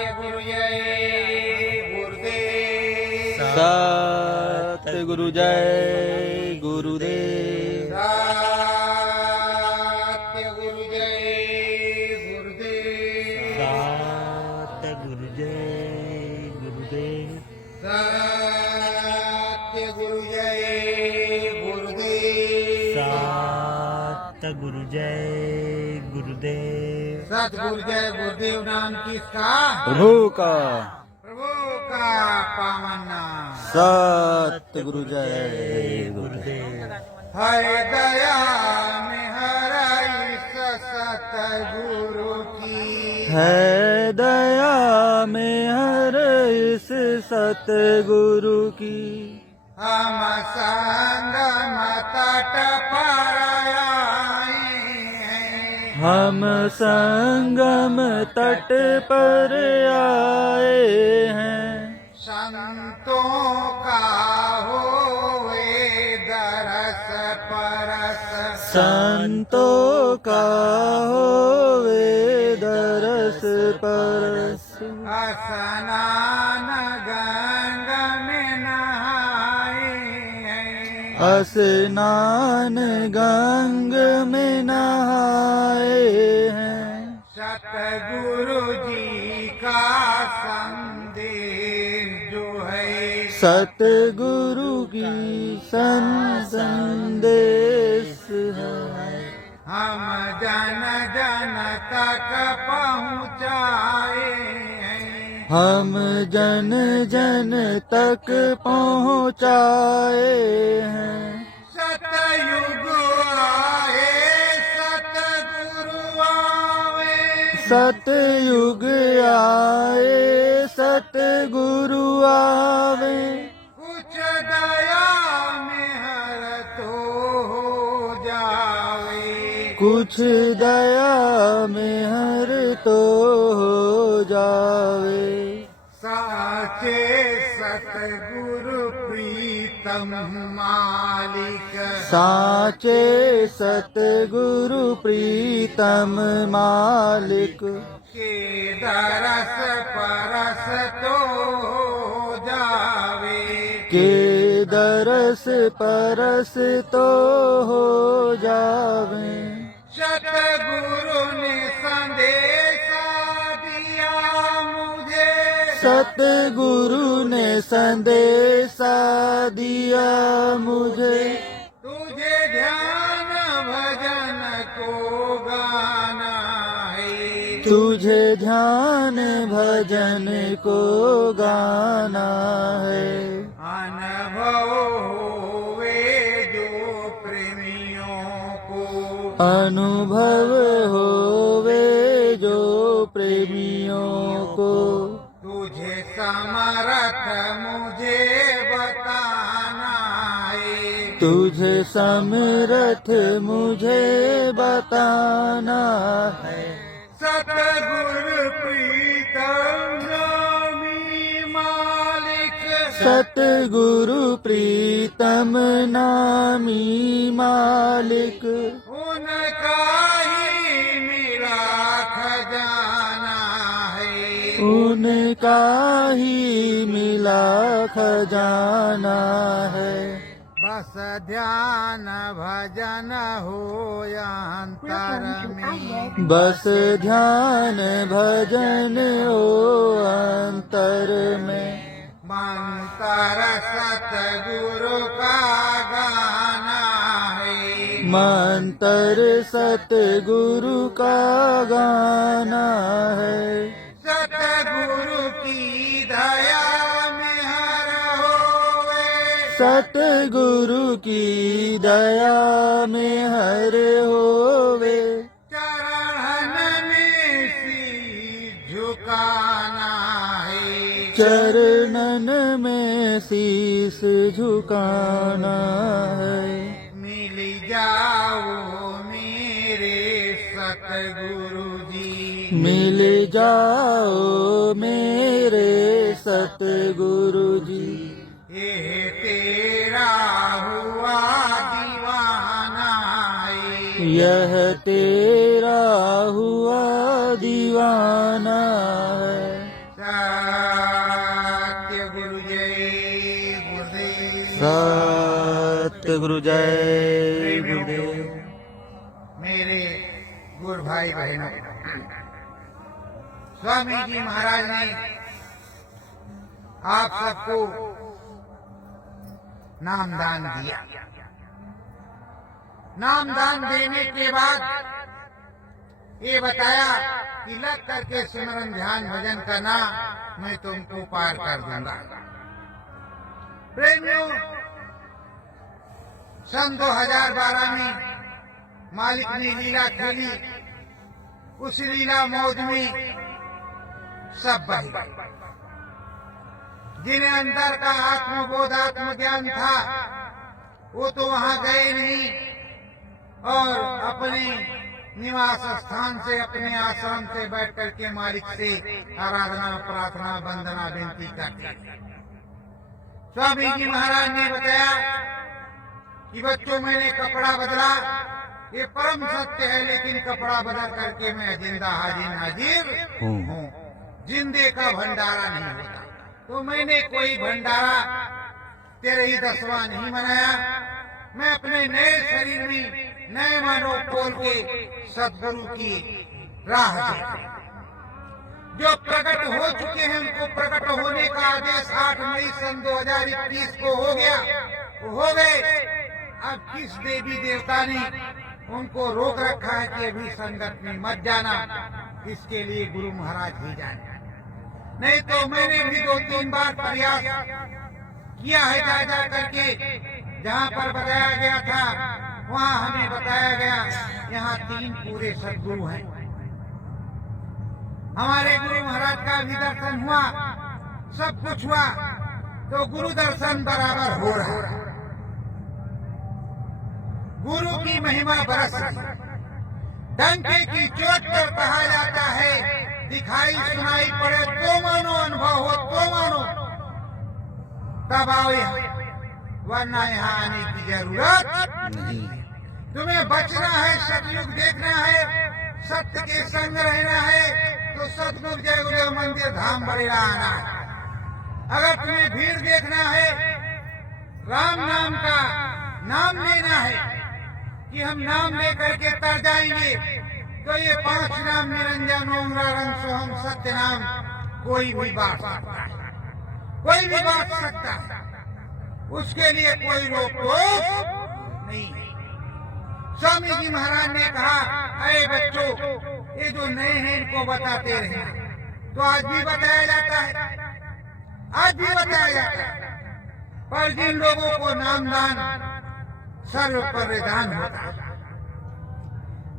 गुरु जय गुरुदेव। सतगुरु जय गुरुदेव। सतगुरु जय गुरुदेव। सतगुरु जय गुरुदेव। सतगुरु जय गुरुदेव। सतगुरु जय गुरुदेव। सतगुरु जय गुरुदेव नाम किसका? प्रभु का। प्रभु का पावन नाम। सतगुरु जय गुरुदेव। है दया में हर इस सतगुरु की। है दया में हर इस सतगुरु की। हम संगम तट पर आए हैं। हम संगम तट पर आए हैं। संतों का होए दरस परस। संतों का होवे दरस परस। स्नान गंगा में नहाए हैं। स्नान गंग में नहाए हैं। सतगुरु जी का संदेश जो है। सतगुरु की संदेश है। हम जन जन तक पहुँचाए हैं। हम जन जन तक पहुँचाए हैं। सतयुग आए सतगुरु आवे। सतयुग आए सतगुरु आवे। कुछ दया में हर तो हो जावे। कुछ दया में हर तो हो जावे। साचे सतगुरु प्रीतम मालिक। साचे सतगुरु प्रीतम मालिक। के दरस परस तो हो जावे। के दरस परस तो हो जावे। सतगुरु ने संदेशा दिया मुझे। सतगुरु ने संदेशा दिया मुझे। तुझे ध्यान भजन को गाना है। तुझे ध्यान भजन को गाना है। अनुभव होवे जो प्रेमियों को। अनुभव होवे जो प्रेमियों को। तुझे समर्थ मुझे बताना है। तुझे समर्थ मुझे बताना है। सतगुरु प्रीतम नामी मालिक। सतगुरु प्रीतम नामी मालिक। उनका ही मिला खजाना है। उनका ही मिला खजाना है। बस ध्यान भजन हो अंतर में। बस ध्यान भजन हो अंतर में। मंतर सतगुरु का गाना है। मंतर सतगुरु का गाना है। सतगुरु की दया में हर होवे। सतगुरु की दया में हर होवे। चरण में शीश झुकाना है। चरणन में शीस झुकाना है। मिल जाओ मेरे सतगुरु जी। मिल जाओ मेरे सतगुरु जी। ये तेरा हुआ दीवाना है। यह तेरा हुआ दीवाना है। सतगुरु जय गुरुदेव। मेरे गुरु भाई बहनों, स्वामी जी महाराज ने आप सबको नामदान दिया। नामदान देने के बाद ये बताया कि लग करके सिमरन ध्यान भजन करना, मैं तुमको पार कर दूंगा। प्रेमियों, सन 2012 में मालिक ने लीला खेली। उस लीला मौज में सब बह गए। जिन्हें अंदर का आत्मबोध आत्मज्ञान था वो तो वहां गए नहीं और अपने निवास स्थान से, अपने आश्रम से बैठ करके मालिक से आराधना प्रार्थना वंदना विनती करते। स्वामी जी महाराज ने बताया कि बच्चों, मैंने कपड़ा बदला, ये परम सत्य है, लेकिन कपड़ा बदल करके मैं जिंदा हाजिर हूँ। जिंदे का भंडारा नहीं होता। तो मैंने कोई भंडारा तेरे ही 10वां नहीं बनाया। मैं अपने नए शरीर में नए मानव खोल के सदगुरु की राह देखा। जो प्रकट हो चुके हैं उनको प्रकट होने का आदेश 8 मई सन 2021 को हो गया, हो गए। अब किस देवी देवता ने उनको रोक रखा है कि अभी संगत में मत जाना? इसके लिए गुरु महाराज ही जाने। नहीं तो मैंने भी 2-3 बार प्रयास किया है जा करके। जहाँ पर बताया गया था वहाँ हमें बताया गया यहाँ 3 पूरे सदगुरु हैं। हमारे गुरु महाराज का भी दर्शन हुआ, सब कुछ हुआ, तो गुरु दर्शन बराबर हो रहा है। गुरु की महिमा बरस रही। डंके की चोट पर कहा जाता है, दिखाई सुनाई पड़े तो मानो, अनुभव हो तो मानो, तब आओ यहाँ, वरना यहाँ आने की जरूरत नहीं। तुम्हें बचना है, सतयुग देखना है, सत्य के संग रहना है, तो सतगुरु जय गुरुदेव मंदिर धाम बड़ेरा आना है। अगर तुम्हें भीड़ देखना है, राम नाम का नाम लेना है कि हम नाम लेकर के तर जाएंगे, तो ये 5 नाम निरंजन ओम रंग सोहम सत्य नाम कोई भी बांट सकता है, कोई भी बांट सकता है। उसके लिए कोई रोक टोक नहीं है। स्वामी जी महाराज ने कहा, अरे बच्चों, ये जो नए हैं इनको बताते रहे। तो आज भी बताया जाता है, आज भी बताया जाता है। पर जिन लोगों को नामदान सर्व परिधान होता है,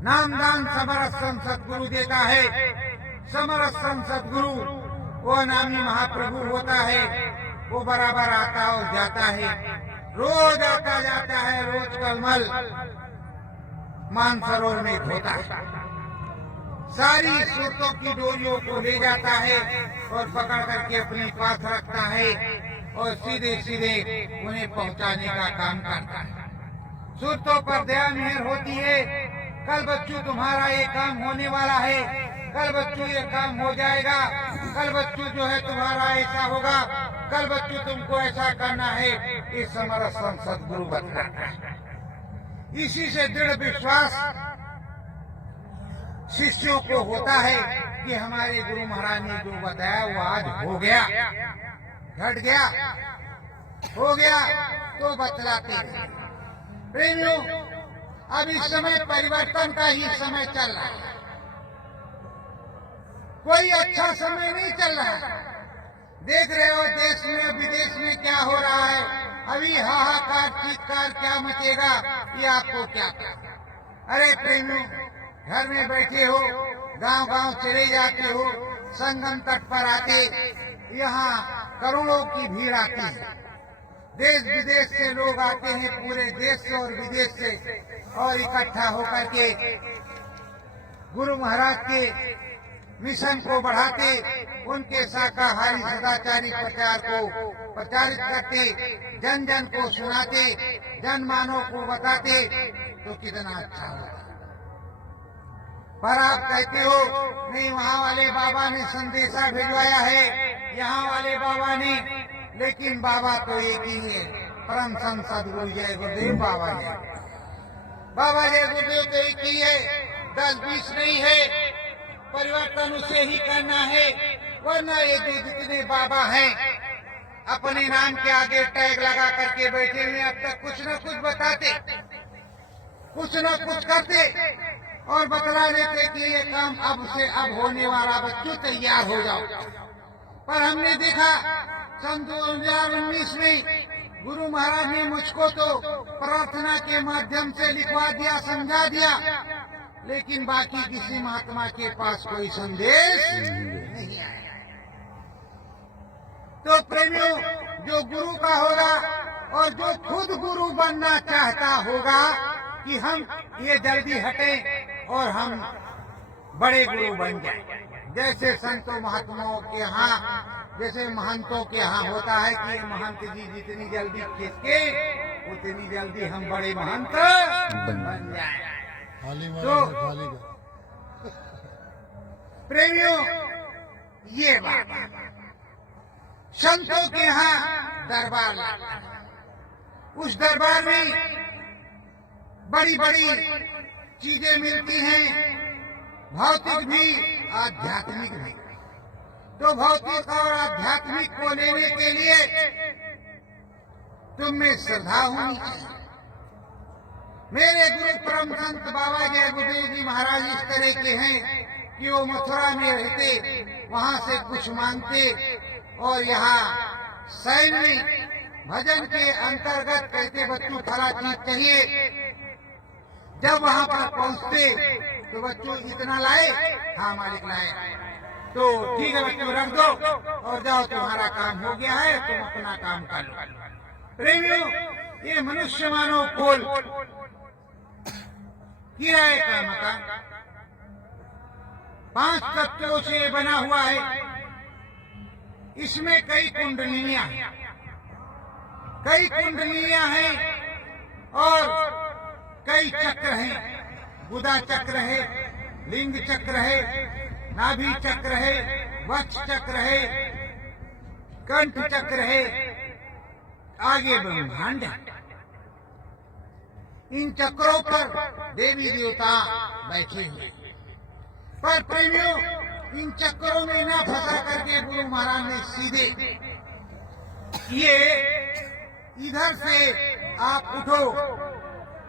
नामदान समरसम सदगुरु देता है। समरसम सदगुरु वो नामी महाप्रभु होता है, वो बराबर आता और जाता है, रोज आता जाता है, रोज कलमल मानसरोवर में धोता है, सारी सूरतों की डोरियों को ले जाता है और पकड़ करके अपने पास रखता है और सीधे सीधे उन्हें पहुंचाने का काम करता है। सूरतों पर दया मेहर होती है। कल बच्चों तुम्हारा ये काम होने वाला है, कल बच्चों ये काम हो जाएगा, कल बच्चों जो है तुम्हारा ऐसा होगा, कल बच्चों तुमको ऐसा करना है। ये समरसम सदगुरु बताता है। इसी से दृढ़ विश्वास शिष्यों को होता है कि हमारे गुरु महाराज ने जो बताया वो आज हो गया, घट गया, हो गया, तो बतलाते हैं। प्रेमियों, अब इस समय परिवर्तन का ही समय चल रहा है, कोई अच्छा समय नहीं चल रहा है। देख रहे हो देश में विदेश में क्या हो रहा है। अभी हाहाकार चीत्कार क्या मचेगा, ये आपको क्या क्या। अरे प्रेमियों, घर में बैठे हो, गांव गांव चले जाते हो, संगम तट पर आते, यहाँ करोड़ों की भीड़ आती है। देश विदेश से लोग आते हैं, पूरे देश से और विदेश से, और इकट्ठा होकर के गुरु महाराज के मिशन को बढ़ाते, उनके शाकाहारी सदाचारी प्रचार को प्रचारित करते, जन जन को सुनाते, जन मानव को बताते, तो कितना अच्छा होता। पर आप कहते हो नहीं, वहाँ वाले बाबा ने संदेशा भिजवाया है, यहाँ वाले बाबा ने, लेकिन बाबा तो एक ही है। परम संत सदगुरु जय गुरुदेव बाबा जय गुरुदेव तो एक ही है, 10-20 नहीं है। परिवर्तन उसे ही करना है, वरना ये जो जितने बाबा हैं अपने नाम के आगे टैग लगा करके बैठे हुए, अब तक कुछ न कुछ बताते, कुछ न कुछ करते और बतला देते कि ये काम अब से अब होने वाला, बच्चों तैयार हो जाओ। पर हमने देखा सन 2019 में गुरु महाराज ने मुझको तो प्रार्थना के माध्यम से लिखवा दिया, समझा दिया, लेकिन बाकी किसी महात्मा के पास कोई संदेश नहीं आया। तो प्रेमियों, जो गुरु का होगा और जो खुद गुरु बनना चाहता होगा कि हम ये जल्दी हटें और हम बड़े गुरु बन जाएं, जैसे संतों महात्माओं के यहाँ, जैसे महंतों के यहाँ होता है कि महंत जी जितनी जल्दी खींचे उतनी जल्दी हम बड़े महंत बन जाएं। तो प्रेमियों, ये बात संतों के यहाँ दरबार लगता है, उस दरबार में बड़ी बड़ी चीजें मिलती हैं, भौतिक भी आध्यात्मिक भी। तो भौतिक और आध्यात्मिक को लेने के लिए तुम में श्रद्धा होनी चाहिए। मेरे गुरु परम संत बाबा जय गुरुदेव जी महाराज इस तरह के हैं कि वो मथुरा में रहते, वहाँ से कुछ मांगते और यहाँ सैन में भजन के अंतर्गत कहते बच्चों फला चीज चाहिए। जब वहाँ पर पहुँचते तो बच्चों इतना लाए, हाँ मालिक लाए, तो ठीक है बच्चों रख दो और जाओ, तुम्हारा काम हो गया है, तुम अपना काम कर लो। प्रेमियों, ये मनुष्य मानव कोल किराए का मकान 5 तत्वों से बना हुआ है। इसमें कई कुंडलियां हैं और कई चक्र हैं। गुदा चक्र है, लिंग चक्र है, नाभि चक्र है, वक्ष चक्र है, कंठ चक्र है, आगे ब्रह्मांड है। इन चक्रों पर देवी देवता बैठे हुए। पर प्रेमियों, इन चक्रों में न फंसा करके गुरु महाराज ने सीधे ये इधर से आप उठो,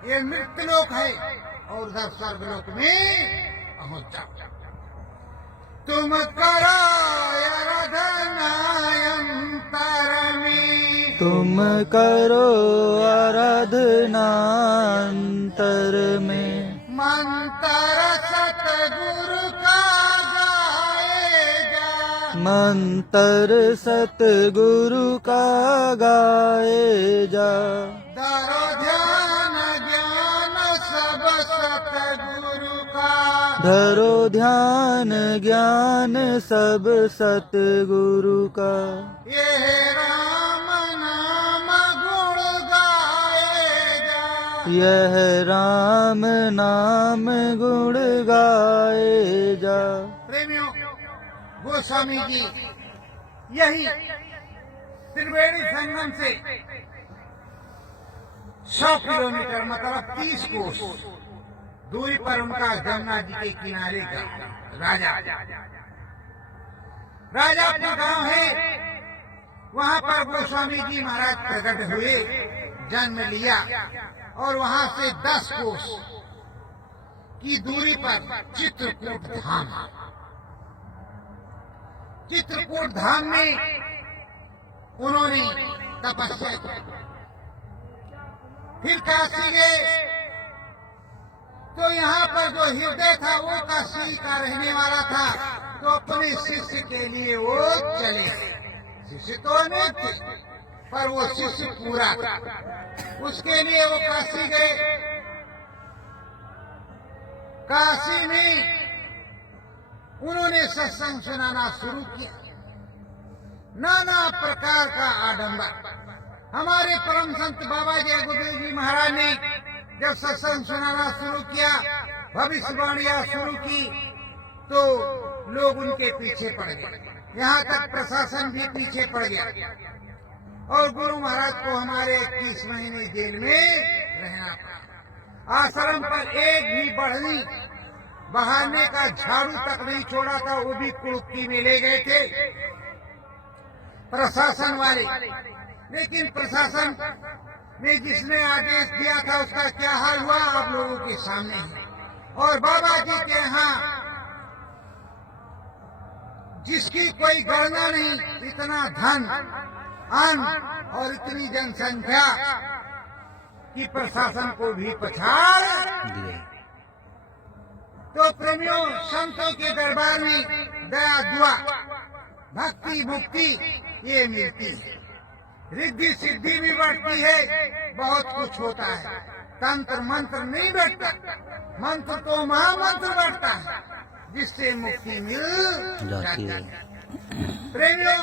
ये मृत्यलोक है और उधर स्वर्गलोक में पहुंच जाओ। तुम करो आराधना अंतर में, तुम करो आराधना अंतर में, मंत्र सतगुरु का गाएगा, मंत्र सतगुरु का गाए जा। धरो ध्यान ज्ञान सब सतगुरु का, धरो ध्यान ज्ञान सब सतगुरु का। ये राम नाम गुण गाएगा, यह राम नाम गुण गाए जा। प्रेमियों, गोस्वामी जी यही त्रिवेणी संगम से 100 किलोमीटर मतलब 30 कोस दूरी पर उनका गंगा जी के किनारे का राजापुर गांव है। वहां पर गोस्वामी जी महाराज प्रकट हुए, जन्म लिया और वहां से 10 कोस की दूरी पर चित्रकूट धाम, चित्रकूट धाम में उन्होंने तपस्या की। फिर काशी गए तो यहाँ पर जो हृदय था वो काशी का रहने वाला था, तो अपने शिष्य के लिए वो चले। शिष्य तो अनेक थे पर वो शिष्य पूरा था, उसके लिए वो काशी गए। काशी में उन्होंने सत्संग सुनाना शुरू किया, नाना प्रकार का आडंबर। हमारे परम संत बाबा जय गुरुदेव जी महाराज ने जब सत्संग सुनाना शुरू किया, भविष्यवाणियां शुरू की, तो लोग उनके पीछे पड़ गए, यहाँ तक प्रशासन भी पीछे पड़ गया और गुरु महाराज को हमारे 21 महीने जेल में रहना पड़ा। आश्रम पर एक भी बढ़नी बहाने का झाड़ू तक नहीं छोड़ा था, वो भी कुड़की में ले गए थे प्रशासन वाले। लेकिन प्रशासन ने जिसने आदेश दिया था उसका क्या हाल हुआ आप लोगों के सामने है। और बाबा जी के यहाँ जिसकी कोई गणना नहीं, इतना धन अन्न और इतनी जनसंख्या कि प्रशासन को भी पछाड़ दिए। तो प्रेमियों, संतों के दरबार में दया दुआ भक्ति मुक्ति ये मिलती है, रिद्धि सिद्धि भी बढ़ती है, बहुत कुछ होता है। तंत्र मंत्र नहीं बढ़ता, मंत्र तो महामंत्र बढ़ता है जिससे मुक्ति मिल जाती है। प्रेमियों,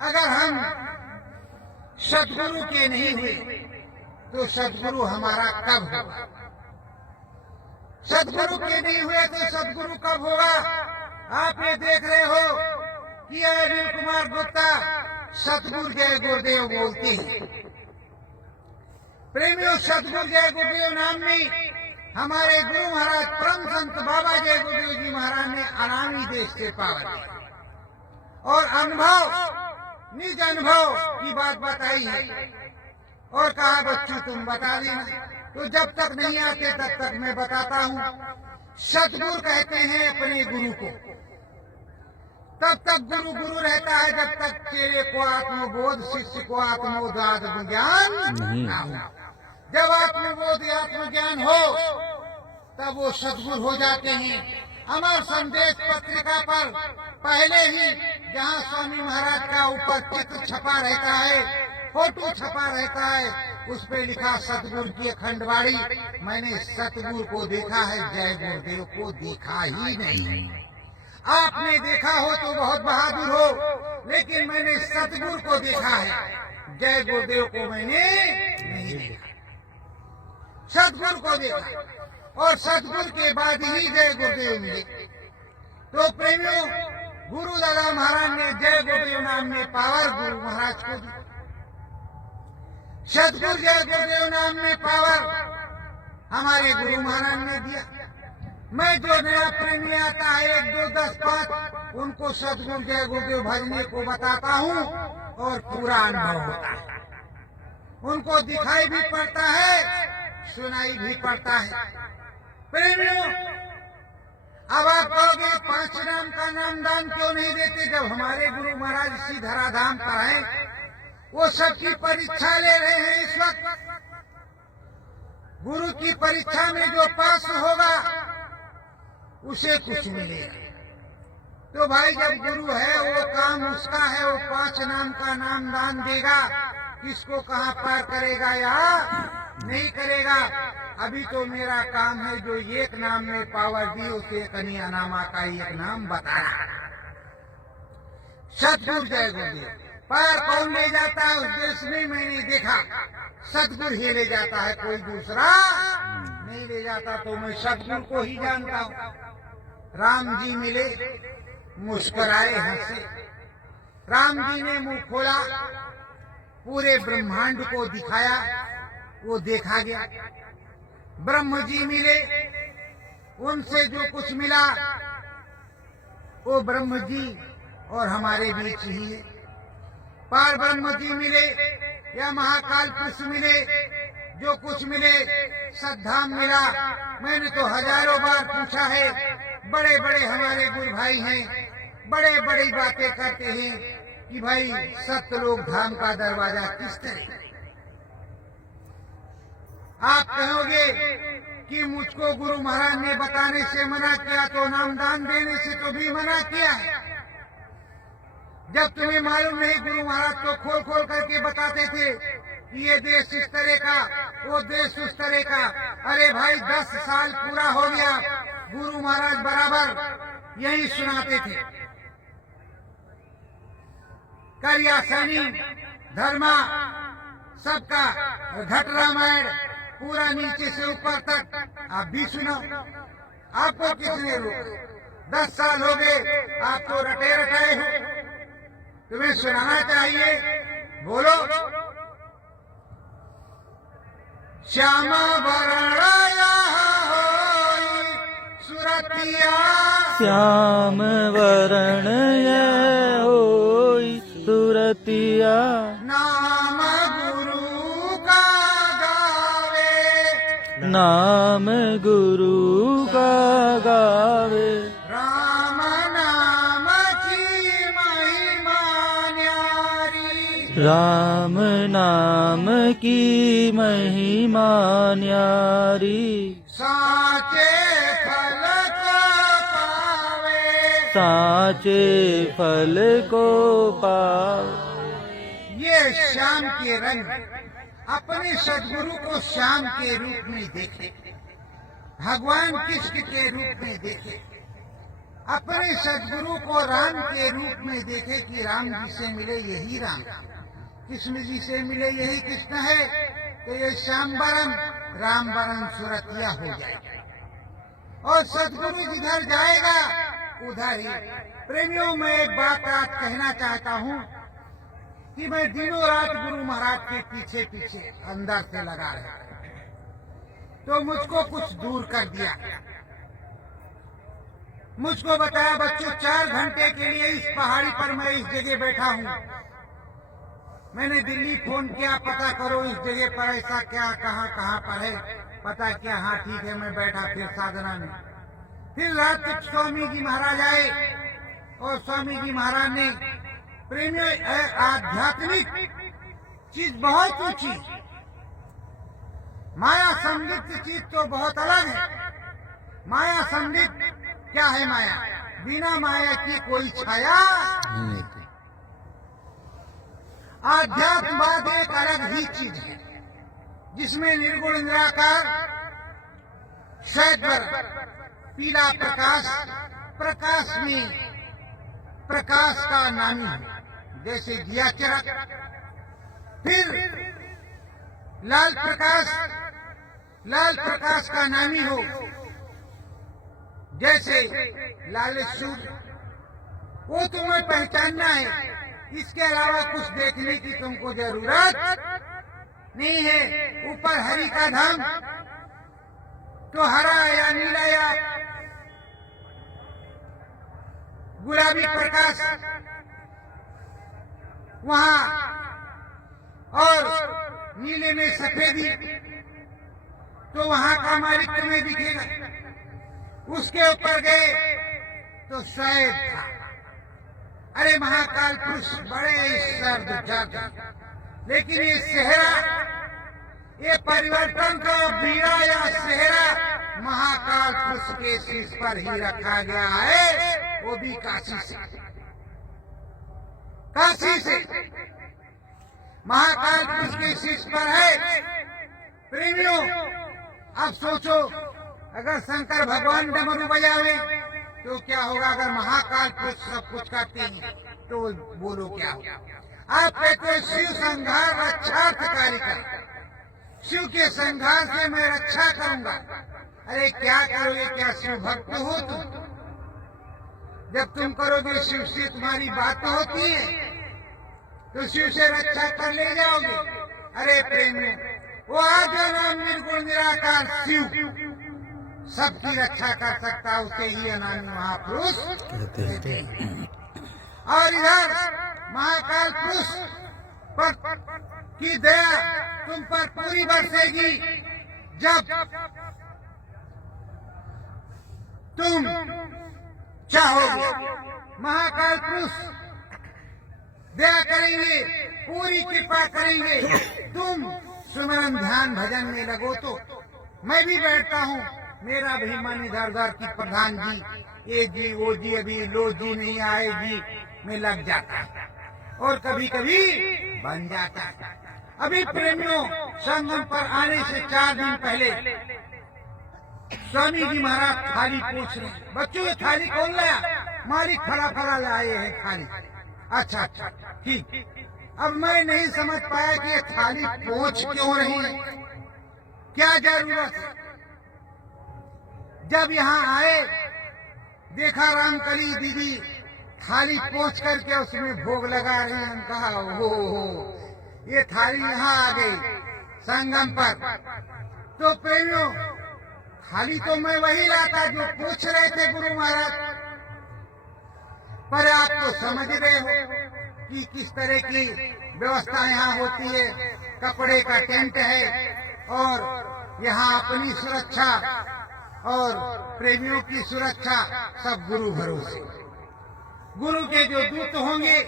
अगर हम सदगुरु के नहीं हुए तो सदगुरु हमारा कब होगा? सदगुरु के नहीं हुए तो सदगुरु कब होगा? आप ये देख रहे हो कि अनिल कुमार गुप्ता सतगुरु जय गुरुदेव बोलते हैं। प्रेमियों, सतगुरु जय गुरुदेव नाम में हमारे गुरु महाराज परम संत बाबा जय गुरुदेव जी महाराज ने अनामी देश से पावर दिया और अनुभव निज अनुभव की बात बताई है और कहा बच्चों तुम बता देना। तो जब तक नहीं आते तब तक मैं बताता हूँ। सतगुरु कहते हैं अपने गुरु को, तब तक गुरु गुरु रहता है जब तक चेले को आत्मबोध, शिष्य को आत्मोदात ज्ञान ना हो। जब आत्मबोध आत्मज्ञान हो तब वो सदगुरु हो जाते हैं। अमर संदेश पत्रिका पर पहले ही जहाँ स्वामी महाराज का ऊपर चित्र छपा रहता है, फोटो छपा रहता है, उस पे लिखा सतगुरु की अखंडवाणी। मैंने सतगुरु को देखा है, जय गुरुदेव को देखा ही नहीं। आपने देखा हो तो बहुत बहादुर हो, लेकिन मैंने सतगुरु को देखा है, जय गुरुदेव को मैंने नहीं देखा। सतगुरु को देखा और सतगुरु के बाद ही जय गुरुदेव मिले। तो प्रेमियों, गुरु दादा महाराज ने जय गुरुदेव नाम में पावर गुरु महाराज को दी। सतगुरु जय गुरुदेव नाम में पावर हमारे गुरु महाराज ने दिया। मैं जो नया प्रेमी आता है 1, 2, 10, 5 उनको सतगुरु जय गुरुदेव भजने को बताता हूँ और पूरा अनुभव होता है। उनको दिखाई भी पड़ता है, सुनाई भी पड़ता है। प्रेमियों, अब आप कहोगे 5 नाम का नाम दान क्यों नहीं देते? जब हमारे गुरु महाराज इसी धराधाम पर हैं, वो सबकी परीक्षा ले रहे हैं इस वक्त। गुरु की परीक्षा में जो पास होगा उसे कुछ मिलेगा। तो भाई, जब गुरु है वो काम उसका है, वो 5 नाम का नाम दान देगा, किसको कहाँ पार करेगा या नहीं करेगा। अभी तो मेरा काम है जो एक नाम में पावर दी उसे कन्या नामा का एक नाम बताना। सतगुरु जय गुरुदेव पार कौन ले जाता है उस देश में मैंने देखा, सतगुरु ही ले जाता है, कोई दूसरा नहीं ले जाता। तो मैं सतगुरु को ही जानता हूँ। राम जी मिले, मुस्कुराए, हंसे। राम जी ने मुंह खोला, पूरे ब्रह्मांड को दिखाया, वो देखा गया। ब्रह्म जी मिले, उनसे जो कुछ मिला वो ब्रह्म जी और हमारे बीच ही है। पार ब्रह्म जी मिले या महाकाल पुरुष मिले, जो कुछ मिले सद्धाम मिला। मैंने तो हजारों बार पूछा है, बड़े बड़े हमारे गुरु भाई हैं, बड़े बड़ी बातें करते हैं कि भाई सत्यलोक धाम का दरवाजा किस तरह। आप कहोगे कि मुझको गुरु महाराज ने बताने से मना किया, तो नामदान देने से तो भी मना किया है। जब तुम्हें मालूम नहीं, गुरु महाराज तो खोल खोल करके बताते थे कि ये देश इस तरह का, वो देश उस तरह का। अरे भाई, 10 साल पूरा हो गया, गुरु महाराज बराबर यही सुनाते थे। करिया सैनी, धर्मा, सबका घट रामायण पूरा नीचे से ऊपर तक आप भी सुनो। आपको किसने रोका? 10 साल हो गए, आप तो रटे रटाए हो। तुम्हें सुनाना चाहिए बोलो। श्याम वरणया होई सुरतिया, श्याम वरण यह होई सुरतिया, नाम गुरु का गावे, नाम गुरु का गावे, राम नाम की महिमा न्यारी, राम नाम की महिमा न्यारी, साचे फल को पावे, साचे फल को पाव। ये श्याम के रंग अपने सदगुरु को श्याम के रूप में देखे, भगवान कृष्ण के रूप में देखे, अपने सदगुरु को राम के रूप में देखे कि राम जी से मिले यही राम, कृष्ण जी से मिले यही कृष्ण है, तो ये श्याम वरण राम वरण सुरतिया हो जाए। और सदगुरु जिधर जाएगा उधर ही। प्रेमियों, मैं एक बात आज कहना चाहता हूँ कि मैं दिनों रात गुरु महाराज के पीछे पीछे अंदर से लगा रहा, तो मुझको कुछ दूर कर दिया। मुझको बताया, बच्चों 4 घंटे के लिए इस पहाड़ी पर मैं इस जगह बैठा हूँ। मैंने दिल्ली फोन किया, पता करो इस जगह पर ऐसा क्या, कहाँ पर है, पता किया, हाँ ठीक है। मैं बैठा फिर साधना में। फिर रात तक स्वामी जी महाराज आए और स्वामी जी महाराज ने, प्रेमियों, आध्यात्मिक चीज बहुत ऊंची, माया समृद्ध चीज तो बहुत अलग है। माया समृद्ध क्या है? माया बिना माया की कोई छाया। आध्यात्मवाद एक अलग ही चीज है जिसमें निर्गुण निराकार श्वेत पीला प्रकाश, प्रकाश में प्रकाश का नामी है, जैसे दिया चरक। फिर लाल प्रकाश का नामी हो, जैसे लाल सूर्य। वो तुम्हें पहचानना है, इसके अलावा कुछ देखने की तुमको जरूरत नहीं है। ऊपर हरि का धाम तो हरा या नीला या गुलाबी प्रकाश वहाँ, और नीले में सफेदी, तो वहाँ का मालिक तुम्हें दिखेगा। उसके ऊपर गए तो श्वेत था। अरे महाकाल पुरुष बड़े सर्द जग, लेकिन ये सेहरा, ये परिवर्तन का बीड़ा या सेहरा महाकाल पुरुष के शीश पर ही रखा गया है, वो भी काशी से। काशी से महाकाल पुरुष के शीश पर है। प्रेमियों, अब सोचो, अगर शंकर भगवान डमरू बजावे तो क्या होगा? अगर महाकाल पुरुष सब कुछ करते हैं तो बोलो क्या होगा? आप कहते हो शिव संहार रक्षार्थकारी कर, शिव के संहार से मैं रक्षा करूंगा। अरे क्या करोगे? क्या शिव भक्त हो तुम? जब तुम करोगे शिव से तुम्हारी बात होती है तो शिव से रक्षा कर ले जाओगे। अरे प्रेमियों, वो आज नाम निर्गुण निराकार शिव सबकी रक्षा कर सकता, उसे ही अनामी महापुरुष कहते हैं। और इधर महाकाल पुरुष पर की दया तुम पर पूरी बरसेगी जब तुम चाहोगे। महाकाल पुरुष दया करेंगे, पूरी कृपा करेंगे। तुम सुमरन ध्यान भजन में लगो तो मैं भी बैठता हूँ, मेरा भी मन इधर उधर की प्रधान जी, ये जी वो जी, अभी लो जी नहीं आएगी, में लग जाता है और कभी कभी बन जाता है। अभी प्रेमियों, संगम पर आने से 4 दिन पहले स्वामी जी महाराज थाली पूछ रहे हैं। बच्चों, ये थाली कौन लाया? मालिक फला लाए हैं थाली। अच्छा ठीक। अब मैं नहीं समझ पाया कि ये थाली पहुंच क्यों रही है, क्या जरूरत है। जब यहाँ आए देखा रामकली दीदी थाली पहुंच करके उसमें भोग लगा रही हैं। हम कहा, हो ये थाली यहाँ आ गई संगम पर। तो प्रेमियों, थाली तो मैं वही लाता जो पूछ रहे थे गुरु महाराज, पर आप तो समझ रहे हो कि किस तरह की व्यवस्था यहाँ होती है। कपड़े का टेंट है और यहाँ अपनी सुरक्षा और प्रेमियों की सुरक्षा सब गुरु भरोसे। गुरु के जो दूत होंगे,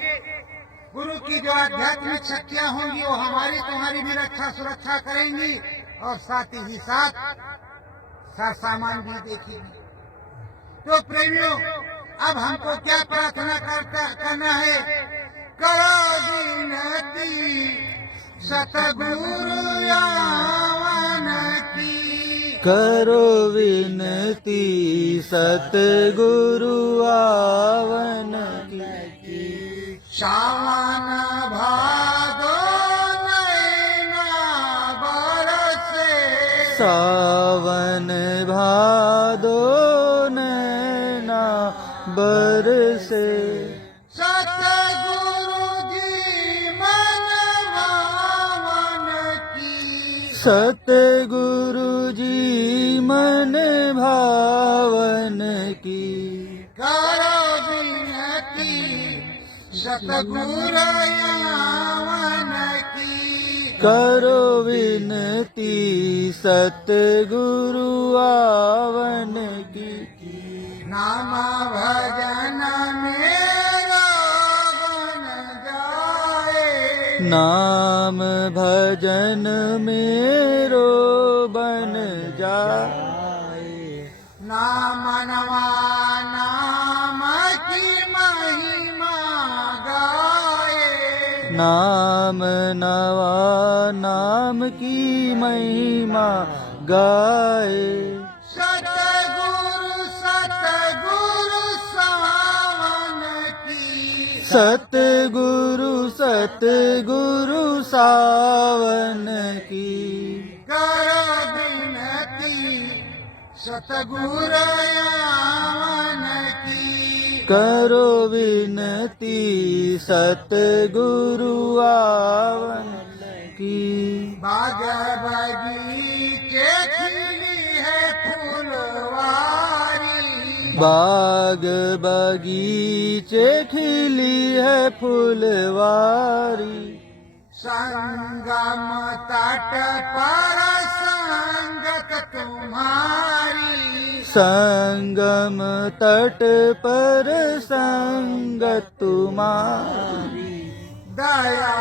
गुरु की जो आध्यात्मिक शक्तियाँ होंगी, वो हमारी तुम्हारी भी रक्षा सुरक्षा करेंगी और साथ ही साथ सार सामान भी देखेंगे। तो प्रेमियों, अब हमको क्या प्रार्थना करना है? करो विनती सतगुरु यावन की, करो विनती सतगुरु आवन की। सावन भादो नैना बरसे, सावन भादो नैना बरसे, सतगुरु जी मन भावन की, सतगुरु जी मन भावन की। करो विनती सतगुरु यावन की, करो विनती सतगुरु आवन की। नाम भजन मेरा बन जाए, नाम भजन मेरो बन जाए, नाम नवा नाम की महिमा गाए, नाम नवा नाम की महिमा गाए। सतगुरु सतगुरु सावन की, सतगुरु सतगुरु सावन की। करो विनती सतगुरु यावन की, करो विनती सतगुरु आवन की। बाग बगीचे खिली है फुलवारी, बाग बगीचे खिली है फुलवारी, संगम तट पर संगत तुम्हारी, संगम तट पर संगत तुम्हारी। दया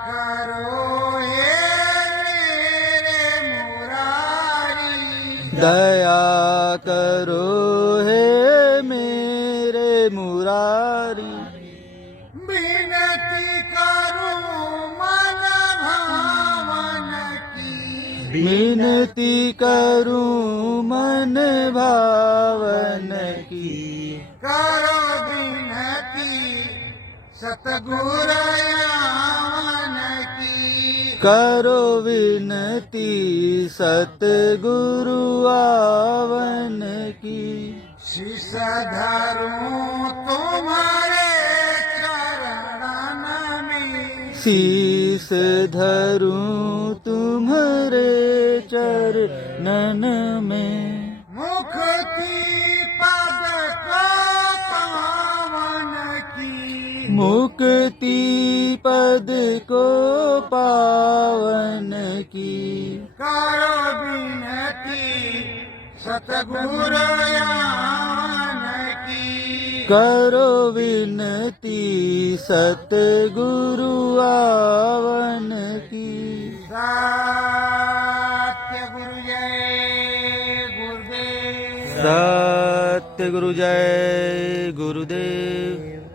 करो हे मेरे मुरारी, दया करो हे मेरे मुरारी, विनती करूं मन भावन की, विनती करूं मन भावन की। करो विनती सतगुरु यावन की, करो विनती सतगुरु आवन की। शीश धरूं तुम्हारे चरणन में, शीस धरूं तुम्हारे चरणन में, मुक्ति पद को पावन की, मुक्ति पद को पावन की। करो विनती सतगुरु यावन की, करो विनती सतगुरु आवन की। सत्य गुरु जय गुरुदेव। सत्य गुरु जय गुरुदेव।